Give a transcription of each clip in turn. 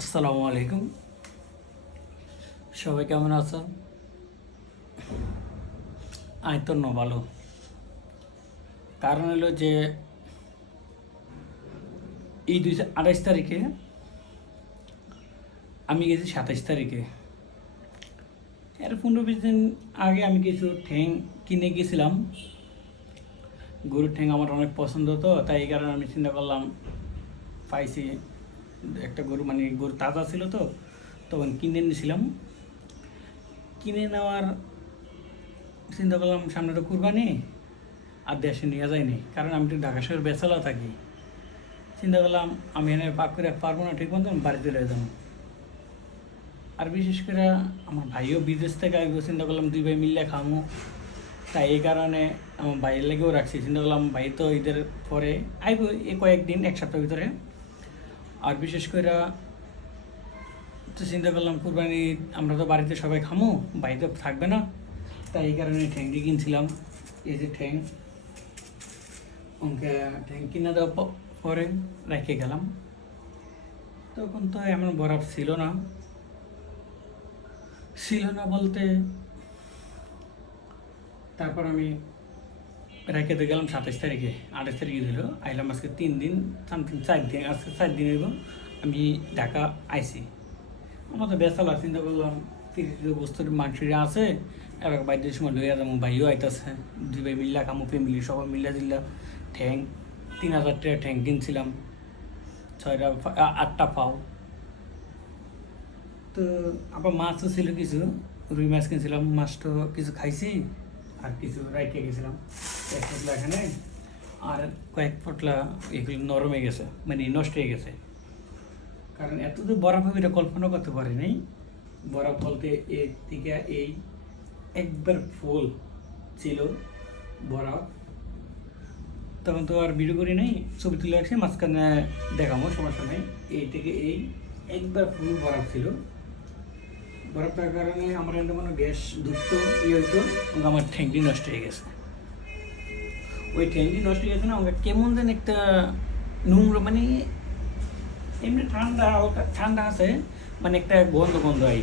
আসসালামু আলাইকুম। সবাই কেমন আছো? আমি তো ভালো। কারণ হলো যে এই 28 তারিখে আমি গেছি 27 তারিখে। এর 15-20 দিন আগে আমি কিছু ঠ্যাং কিনে গেছিলাম। গরুর ঠ্যাং আমার অনেক পছন্দ, তো তাই এই কারণে আমি চিন্তা করলাম, পাইছি একটা গরু, মানে গরু তাজা ছিল, তো তখন কিনে নিয়েছিলাম। কিনে নেওয়ার চিন্তা করলাম সামনে তো কুরবানি, আর দেশে নিয়ে যায়নি, কারণ আমি তো ঢাকা শহর বেচালা থাকি। চিন্তা করলাম আমি এনে পাক করে পারবো না ঠিক মতন, বাড়িতে রয়ে যাবো। আর বিশেষ করে আমার ভাইও বিদেশ থেকে আইব, চিন্তা করলাম 2 ভাই মিললে খামো। তাই এই কারণে আমার ভাইয়ের লেগেও রাখছি। চিন্তা করলাম ভাই তো ঈদের পরে আইব, এই কয়েকদিন, 1 সপ্তাহ ভিতরে। আর বিশেষ করে তো চিন্তা করলাম কুরবানি আমরা তো বাড়িতে সবাই খামো, ভাই তো থাকবে না। তাই এই কারণে ঠ্যাংটি কিনছিলাম। এই যে ঠ্যাং, ওকে ঠ্যাং কিনে দেওয়ার পরে রেখে গেলাম। তখন তো এমন বরফ ছিল না বলতে, তারপর আমি রেখে দিয়ে গেলাম 27 তারিখে। 28 তারিখে দিল, আইলাম আজকে 3 দিন, সামথিং 4 দিন, আজকে 4 দিন হইব আমি ঢাকা আইছি। আমার তো বেসালা, চিন্তা করলাম 30 বছর মানুষের আছে, এবার বাইরের সময় লইয়া যাবো, ভাইও আইতাছে, 2 ভাই মিল্লা খামো, ফ্যামিলি সবাই মিল্লা জিল্লা। ঠ্যাং 3000 টাকা ঠ্যাং কিনছিলাম, 8টা পাও। তো আবার মাছও ছিল কিছু, রুই মাছ কিনছিলাম, মাছটা কিছু খাইছি, আর কিছু রাইটে গেছিলাম 1 পটলা এখানে, আর কয়েক পটলা এগুলো নরম হয়ে গেছে, মানে নষ্ট হয়ে গেছে। কারণ এত তো বরফ হবে এটা কল্পনা করতে পারিনি। বরফ বলতে এর থেকে এই একবার ফুল ছিল বরফ। তখন তো আর ভিডিও করি নাই, ছবি তুলে রাখছি, মাঝখানে দেখাবো, সমস্যা নেই। এই থেকে এই একবার ফুল বরফ ছিল। বরফটার কারণে আমার এখানে কোনো গ্যাস ঢুকতো, হইতো, আমার ঠ্যাংটি নষ্ট হয়ে গেছে। ওই ঠ্যাংটি নষ্ট হয়ে গেছে না, আমাকে কেমন যেন একটা নোংরা, মানে এমনি ঠান্ডা, হালকা ঠান্ডা আছে, মানে একটা গন্ধ গন্ধ আই।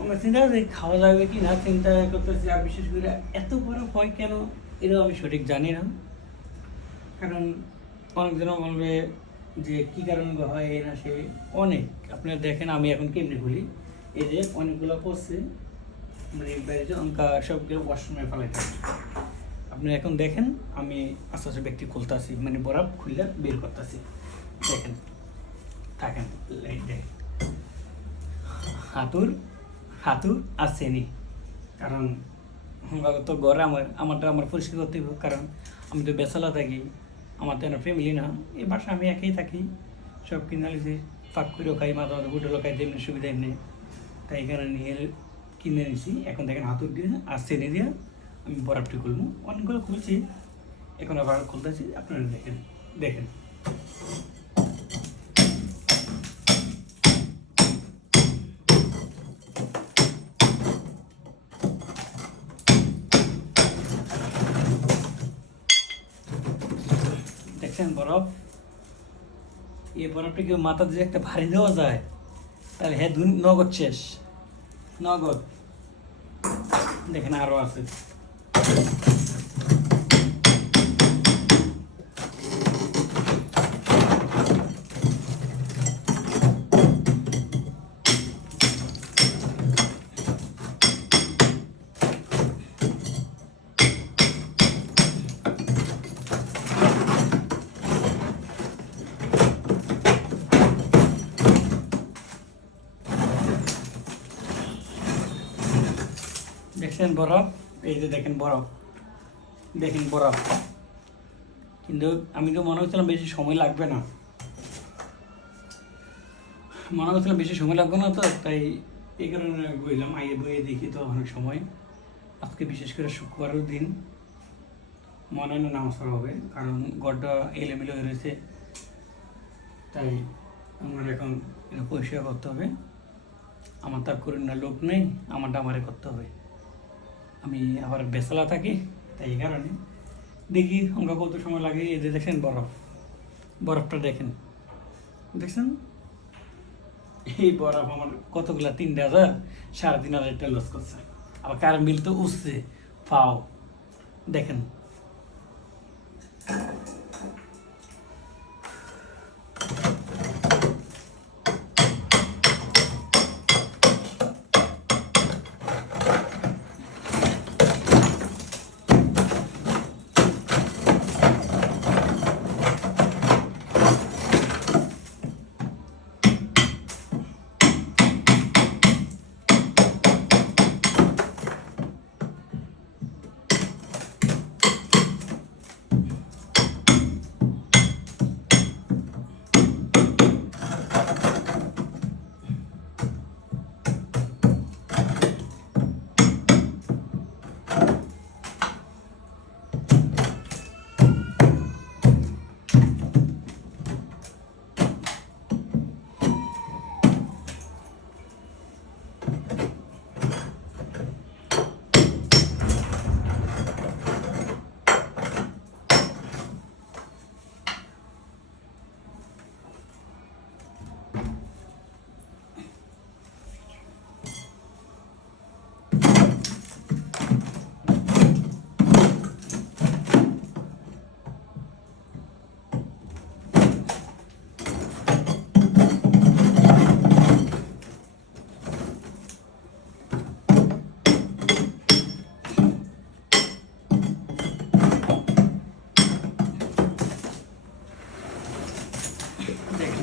আমরা চিন্তা করছি খাওয়া যাবে কি না, চিন্তা করতেছি। আর বিশেষ করে এত বরফ হয় কেন, এটাও আমি সঠিক জানি না। কারণ অনেকজন বলবে যে কী কারণে হয় এই না সে, অনেক। আপনারা দেখেন আমি এখন কেমনি খুলি, এই যে অনেকগুলো পড়ছে, মানে বাইরে অঙ্কা সবগুলো ওয়াশরুমে ফেলাই থাকে। আপনি এখন দেখেন আমি আস্তে আস্তে ব্যক্তি খুলতেছি, মানে বরফ খুললে বের করতেছি। দেখেন, থাকেন, লাইট দেখেন, হাতুর আর শ্রেণী। কারণ তো ঘরে আমারটা আমার পরিষ্কার করতে হবে, কারণ আমি তো বেসালা থাকি, আমার তো ফ্যামিলি না, এই বাসা আমি একাই থাকি। সব কিনে নিয়েছি, পাক করেও খাই, মাথা হোটেলও খাই, তেমনি সুবিধা এমনি। তাই এখানে নিয়ে কিনে নিয়েছি। এখন দেখেন হাতুর দিয়ে আর শ্রেণী দিয়ে আমি বরফটি খুলবো। অনেকগুলো খুলছি, এখন আবার খুলতেছি, আপনারা দেখেন দেখেন। দেখছেন বরফ, এই বরফটা কেউ মাথা দিয়ে একটা ভারী দেওয়া যায়, তাহলে হ্যাঁ নগদ শেষ, নগদ। দেখেন আরও আছে। দেখছেন বরফ, এই যে দেখেন বরফ, দেখেন বরফ। কিন্তু আমি তো মনে হচ্ছিলাম বেশি সময় লাগবে না, তো তাই এই কারণে বইলাম, আগে বইয়ে দেখি তো অনেক সময়। আজকে বিশেষ করে শুক্রবারের দিন, মনে হয় না নামাজ পড়া হবে, কারণ ঘরটা এলোমেলো হয়ে রয়েছে। তাই আমার এখন পরিষ্কার করতে হবে। আমার তার করেন না লোক নেই, আমারে করতে হবে। আমি আবার বেসালা থাকি, তাই এই কারণে দেখি আমরা কত সময় লাগে। এই যে দেখেন বরফটা দেখেন, দেখছেন এই বরফ আমার কতগুলা 3,000 3,500 টাকা লস করছে। আবার কারেন্ট বিল তো উঠছে পাও দেখেন। দেখেন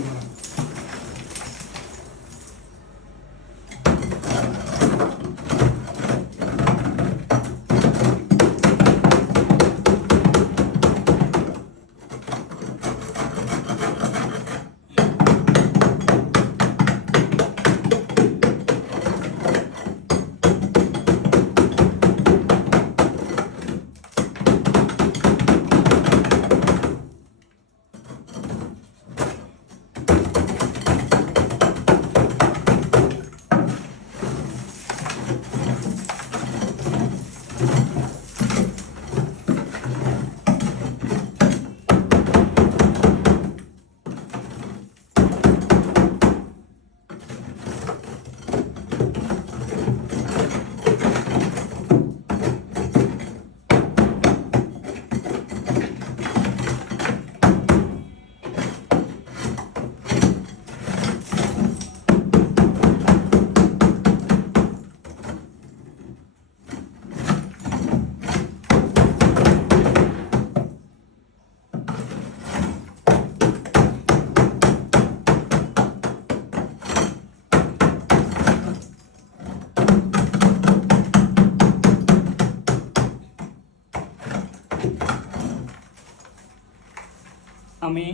আমি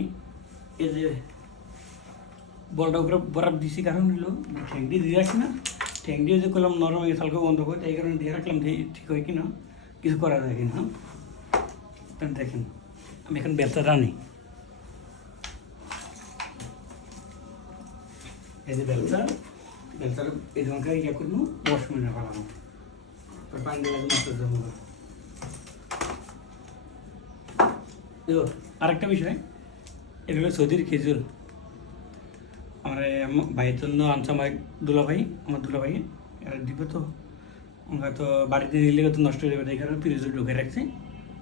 এই যে বলটা উপরে বরফ দিছি কারণ হইলো ঠ্যাং দিয়ে দিয়ে রাখি না, ঠ্যাং দিয়ে যে করলাম নরম হয়ে হালকা বন্ধ করে, এই কারণে দিয়ে রাখলাম ঠিক হয় কিনা, কিছু করা যায় কিনা। দেখেন আমি এখন বেলটা রানি, এই যে বেলটার এই ধরনের ইয়ে করবো 10 মিনিট ফালানো, পানি দিয়ে মাছ জমা। আরেকটা বিষয়, এগুলো সৌদির খেজুর আমার ভাইয়ের জন্য আনছে আমার দুলাভাই, এরা দিবে তো আমরা তো বাড়িতে দিলে তো নষ্ট হয়ে যাবে, এই কারণে ফ্রিজে ঢুকে রাখছি।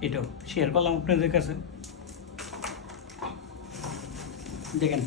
এটাও শেয়ার করলাম আপনাদের কাছে, দেখেন।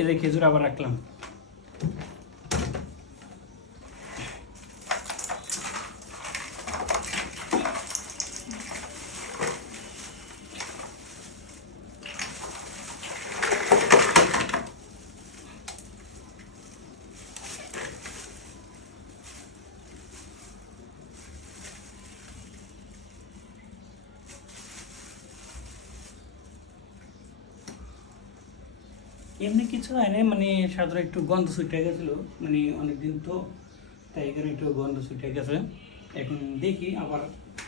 এদের খেজুর আবার রাখলাম। এমনি কিছু হয় না, মানে সাধারণ একটু গন্ধ ছুটে গেছিলো, মানে অনেকদিন তো, তাই এখানে একটু গন্ধ ছুটে গেছে। এখন দেখি আবার,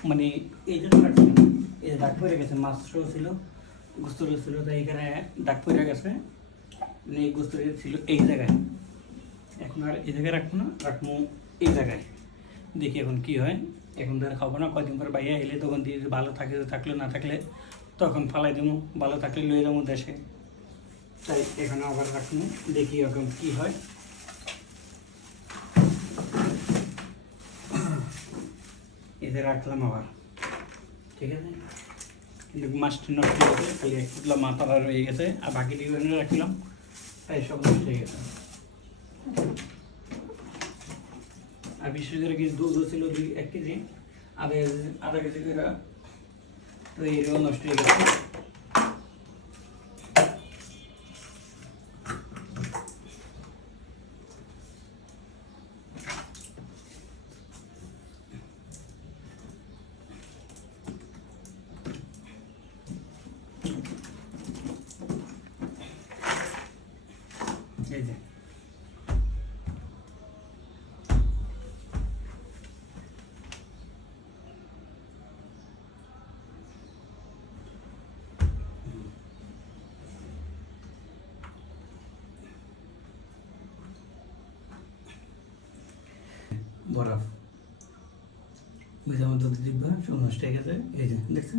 মানে এই জন্য রাখছি না, এই দাগ পড়ে গেছে, মাছও ছিল, গোস্ত ছিল, তাই এখানে দাগ পড়ে গেছে, মানে এই গোস্ত ছিল এই জায়গায়। এখন আর এই জায়গায় রাখবো না, রাখবো এই জায়গায়। দেখি এখন কি হয়। এখন ধরে খাবো না, কয়দিন পর বাইরে এলে তখন দিয়ে ভালো থাকে, থাকলে না থাকলে তখন ফালাই দেবো, ভালো থাকলে লয়ে যাবো দেশে। তাই এখানে আবার রাখুন, দেখি এখন কি হয়। এদের রাখলাম আবার, ঠিক আছে। কিন্তু মাছটি নষ্ট হয়ে গেছে, খালি এক টুকলা মাথা রয়ে গেছে, আর বাকিটি ওখানে রাখলাম, তাই সব নষ্ট হয়ে গেছে। আর বিশেষ করে কিছু দুধও ছিল 1 কেজি, আধা কেজি করে, তো এটাও নষ্ট হয়ে গেছে। এই যে বরফ, বুঝে আমার দুধ দিব্যা সব নষ্ট হয়ে গেছে, এই যে দেখছেন।